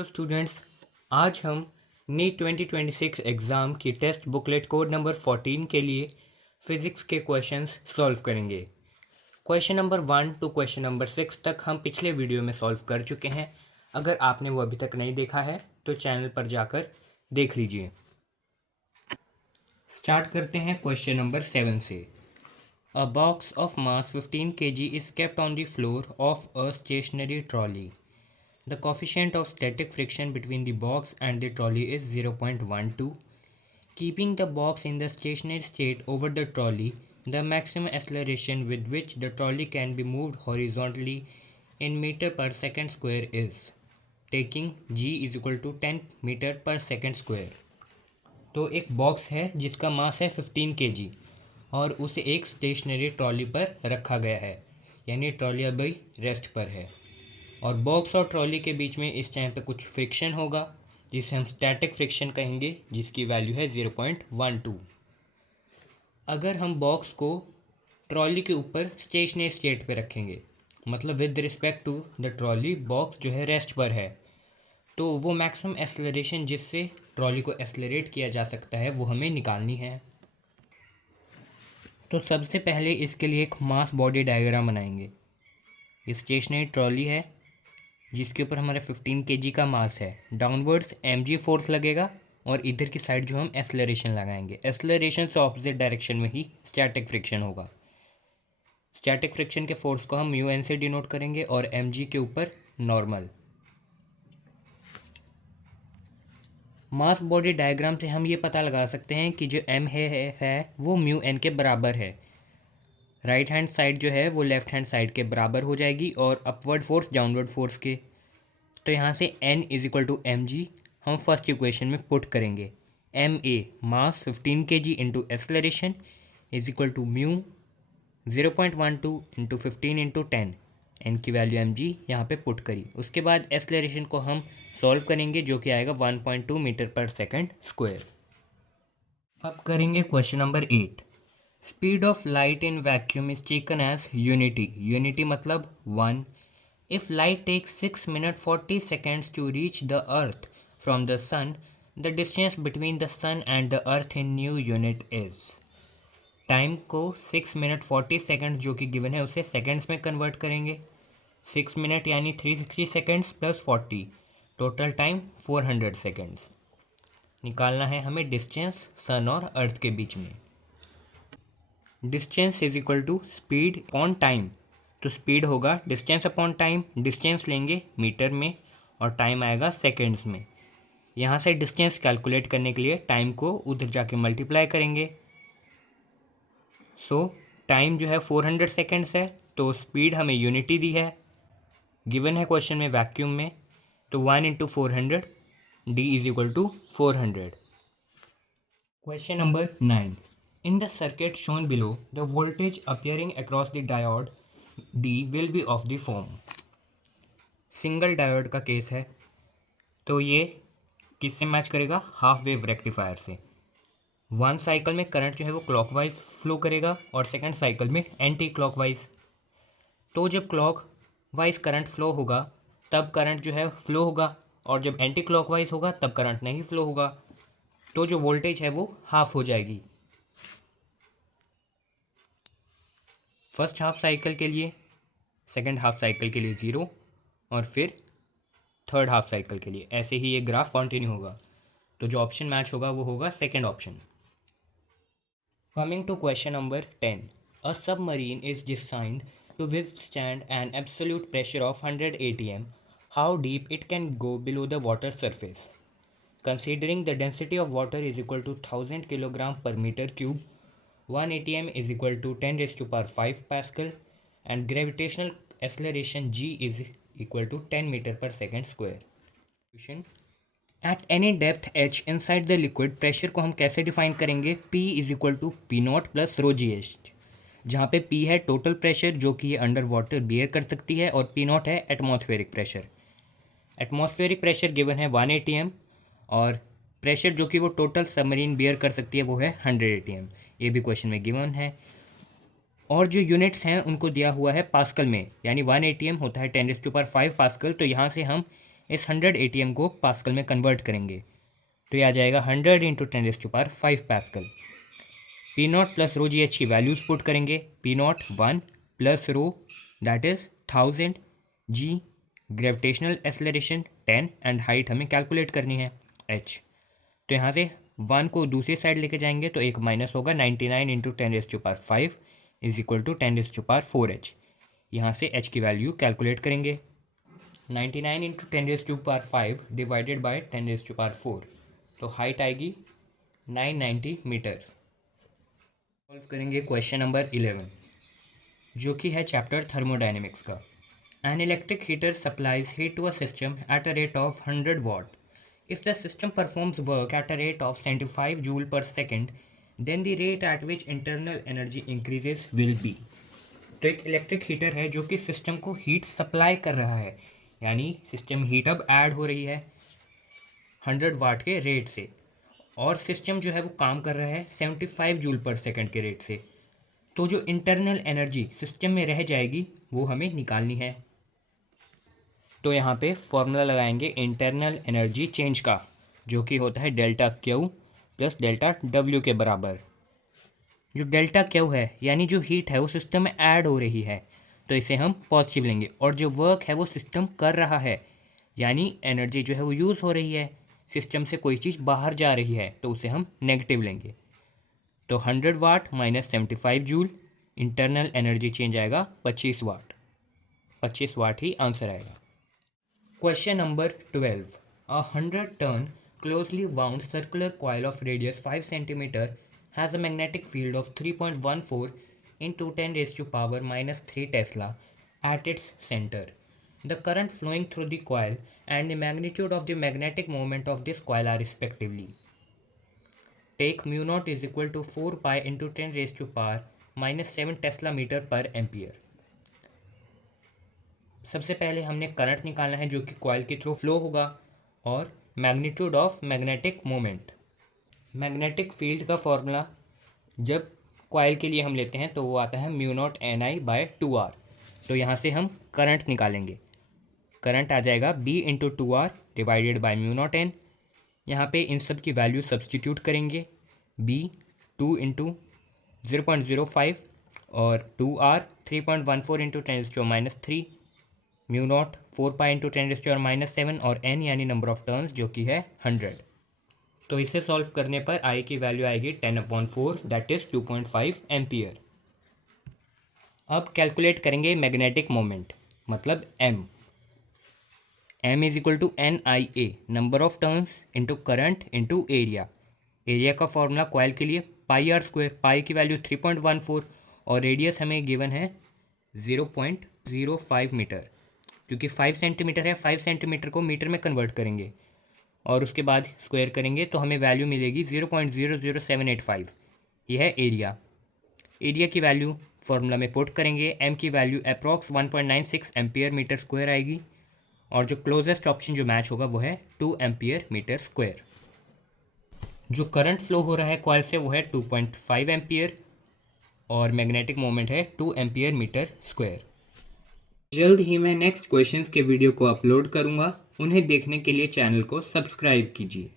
Hello students, आज हम NEET 2026 exam की टेस्ट बुकलेट कोड नंबर 14 के लिए फ़िज़िक्स के क्वेश्चंस सॉल्व करेंगे। Question number 1 to question number 6 तक हम पिछले वीडियो में सॉल्व कर चुके हैं। अगर आपने वो अभी तक नहीं देखा है तो चैनल पर जाकर देख लीजिए। स्टार्ट करते हैं क्वेश्चन नंबर 7 से। अ box of mass 15 kg is kept on the floor of a stationary trolley. The coefficient of static friction between the box and the trolley is 0.12. Keeping the box in the stationary state over the trolley, the maximum acceleration with which the trolley can be moved horizontally in meter per second square is, taking g is equal to 10 meter per second square. तो एक box है जिसका मास है 15 kg और उसे एक stationery trolley पर रखा गया है, यानी ट्रॉली अभी रेस्ट पर है। और बॉक्स और ट्रॉली के बीच में इस टाइम पे कुछ फ्रिक्शन होगा जिसे हम स्टैटिक फ्रिक्शन कहेंगे, जिसकी वैल्यू है 0.12। अगर हम बॉक्स को ट्रॉली के ऊपर स्टेशनरी स्टेट पे रखेंगे, मतलब with respect to the trolley, box जो है रेस्ट पर है, तो वो मैक्सिमम एक्सेलरेशन जिससे ट्रॉली को एक्सेलरेट किया जा सकता है वो हमें निकालनी है। तो सबसे पहले इसके लिए एक मास बॉडी डायग्राम बनाएंगे। ये स्टेशनरी ट्रॉली है जिसके ऊपर हमारा 15 kg का मास है। डाउनवर्ड्स mg फोर्स लगेगा और इधर की साइड जो हम एक्सेलरेशन लगाएंगे, एक्सेलरेशन से ऑपोजिट डायरेक्शन में ही स्टैटिक फ्रिक्शन होगा। स्टैटिक फ्रिक्शन के फोर्स को हम म्यू एन से डिनोट करेंगे और mg के ऊपर नॉर्मल। मास बॉडी डायग्राम से हम ये पता लगा सकते हैं कि जो m है वो म्यू एन के बराबर है। राइट हैंड साइड जो है वो लेफ्ट हैंड साइड के बराबर हो जाएगी और अपवर्ड फोर्स डाउनवर्ड फोर्स के। तो यहाँ से n is equal to M G हम फर्स्ट इक्वेशन में पुट करेंगे। M A mass 15 kg into acceleration is equal to mu 0.12 into 15 into 10, N की वैल्यू एम जी यहाँ पर पुट करी। उसके बाद एक्सलरेशन को हम सॉल्व करेंगे जो कि आएगा 1.2 मीटर पर सेकेंड स्क्वायर। अब करेंगे question number 8। Speed of light in vacuum is taken as unity. Unity मतलब 1। If light takes 6 minutes 40 seconds to reach the earth from the sun, the distance between the sun and the earth in new unit is। Time को 6 minute 40 second जो कि given है उसे seconds में convert करेंगे। 6 minute यानी 360 seconds plus 40, total time 400 seconds. निकालना है हमें डिस्टेंस सन और अर्थ के बीच में। Distance is equal to speed on time, तो स्पीड होगा डिस्टेंस अपॉन टाइम। डिस्टेंस लेंगे मीटर में और टाइम आएगा सेकेंड्स में। यहाँ से डिस्टेंस कैलकुलेट करने के लिए टाइम को उधर जाके मल्टीप्लाई करेंगे। सो टाइम जो है 400 सेकेंड्स है, तो स्पीड हमें यूनिटी दी है, गिवन है क्वेश्चन में वैक्यूम में, तो 1 into 400 D is equal to 400। Question number 9। In the circuit shown below, the voltage appearing across the diode D will be of the form। Single diode का case है, तो ये किससे मैच करेगा? हाफ वेव रेक्टिफायर से। One cycle में current जो है वो क्लॉकवाइज फ्लो करेगा और सेकंड साइकिल में एंटी क्लॉकवाइज। तो जब क्लॉकवाइज करंट फ्लो होगा तब करंट जो है फ्लो होगा, और जब एंटी क्लॉकवाइज होगा तब करंट नहीं फ्लो होगा, तो जो वोल्टेज है वो हाफ हो जाएगी। फर्स्ट हाफ साइकिल के लिए, सेकंड हाफ साइकिल के लिए 0 और फिर थर्ड हाफ साइकिल के लिए, ऐसे ही ये ग्राफ कंटिन्यू होगा। तो जो ऑप्शन मैच होगा वो होगा second option. Coming to question number 10। A submarine is designed to withstand an absolute pressure of 100 atm। How deep it can go below the water surface. Considering the density of water is equal to 1000 kilogram per metre cube, 1 atm is equal to 10 raised to power 5 Pascal and gravitational acceleration g is equal to 10 meter per second square। At any depth h inside the liquid, pressure को हम कैसे define करेंगे? P is equal to P not plus rho G H, जहाँ पे P है total pressure जो कि ये अंडर वाटर बियर कर सकती है और P नॉट है atmospheric pressure. Atmospheric pressure given है 1 atm और प्रेशर जो कि वो टोटल सबमरीन बियर कर सकती है वो है 100 atm। ये भी क्वेश्चन में गिवन है। और जो यूनिट्स हैं उनको दिया हुआ है पास्कल में, यानी 1 atm होता है 10 raised to power 5 पास्कल। तो यहाँ से हम इस 100 ATM को पास्कल में कन्वर्ट करेंगे, तो ये आ जाएगा 100 इंटू 10⁵ pascal. P naught plus rho G H की वैल्यूज़ पुट करेंगे। P naught 1 plus rho that is 1000, G gravitational acceleration 10 and height हमें कैलकुलेट करनी है एच। तो यहाँ से 1 को दूसरी साइड लेके जाएंगे तो एक माइनस होगा। 99 इंटू 10⁵ इज इक्वल टू 10⁴ यहाँ से h की वैल्यू कैलकुलेट करेंगे। 99 इंटू 10⁵ डिवाइडेड बाई 10⁴, तो हाइट आएगी 990 मीटर। सॉल्व करेंगे क्वेश्चन नंबर 11 जो कि है चैप्टर थर्मोडायनेमिक्स का। An electric heater supplies heat to a system at a rate of 100 watt. If the system performs work at a rate of 75 joule per second, then the rate at which internal energy increases will be। तो एक electric heater है जो कि system को heat supply कर रहा है, यानी सिस्टम हीट अब ऐड हो रही है 100 वाट के रेट से, और सिस्टम जो है वो काम कर रहा है 75 जूल पर सेकंड के रेट से। तो जो इंटरनल एनर्जी सिस्टम में रह जाएगी वो हमें निकालनी है। तो यहाँ पे फॉर्मूला लगाएंगे इंटरनल एनर्जी चेंज का, जो कि होता है delta Q plus delta W के बराबर। जो डेल्टा क्यू है यानी जो हीट है वो सिस्टम में ऐड हो रही है, तो इसे हम पॉजिटिव लेंगे। और जो वर्क है वो सिस्टम कर रहा है, यानी एनर्जी जो है वो यूज़ हो रही है, सिस्टम से कोई चीज़ बाहर जा रही है, तो उसे हम नेगेटिव लेंगे। तो 100 what minus 75 joule, internal energy change आएगा 25 वाट। 25 वाट ही आंसर आएगा। Question number 12. A 100-ton closely wound circular coil of radius 5 cm has a magnetic field of 3.14 into 10⁻³ Tesla at its center. The current flowing through the coil and the magnitude of the magnetic moment of this coil are respectively. Take mu naught is equal to 4 pi into 10⁻⁻7 Tesla meter per ampere. सबसे पहले हमने current निकालना है जो कि coil के through flow होगा, और magnitude of magnetic moment. Magnetic field का फॉर्मूला जब कॉइल के लिए हम लेते हैं तो वो आता है म्यू नॉट NI/2R। तो यहाँ से हम करंट निकालेंगे। करंट आ जाएगा B into 2R divided by mu naught N। यहाँ पे इन सब की वैल्यू सब्सटीट्यूट करेंगे। B 2 इंटू 0.05 और 2R 3.14 into 10⁻³ mu naught 4 pi into 10⁻⁻7 और n यानी नंबर ऑफ टर्न्स जो कि है 100। तो इसे सॉल्व करने पर I की वैल्यू आएगी 10/4 दैट इज 2.5 एम्पियर। अब कैलकुलेट करेंगे मैग्नेटिक मोमेंट, मतलब m। m is equal to NIA, number of turns into current into area. Area का फॉर्मूला कॉइल के लिए πr², पाई की वैल्यू 3.14 और रेडियस हमें गिवन है 0.05 मीटर। क्योंकि 5 सेंटीमीटर है, 5 सेंटीमीटर को मीटर में कन्वर्ट करेंगे और उसके बाद स्क्वायर करेंगे तो हमें वैल्यू मिलेगी 0.00785। यह है एरिया। एरिया की वैल्यू फॉर्मूला में पुट करेंगे। एम की value approx 1.96 ampere metre square आएगी, और जो क्लोजेस्ट ऑप्शन जो मैच होगा वो है 2 एम्पियर मीटर स्क्वायर। जो करंट फ्लो हो रहा है कॉइल से वो है 2.5 एम्पियर और मैग्नेटिक मोमेंट है 2 एम्पियर मीटर स्क्वायर। जल्द ही मैं नेक्स्ट क्वेश्चंस के वीडियो को अपलोड करूंगा, उन्हें देखने के लिए चैनल को सब्सक्राइब कीजिए।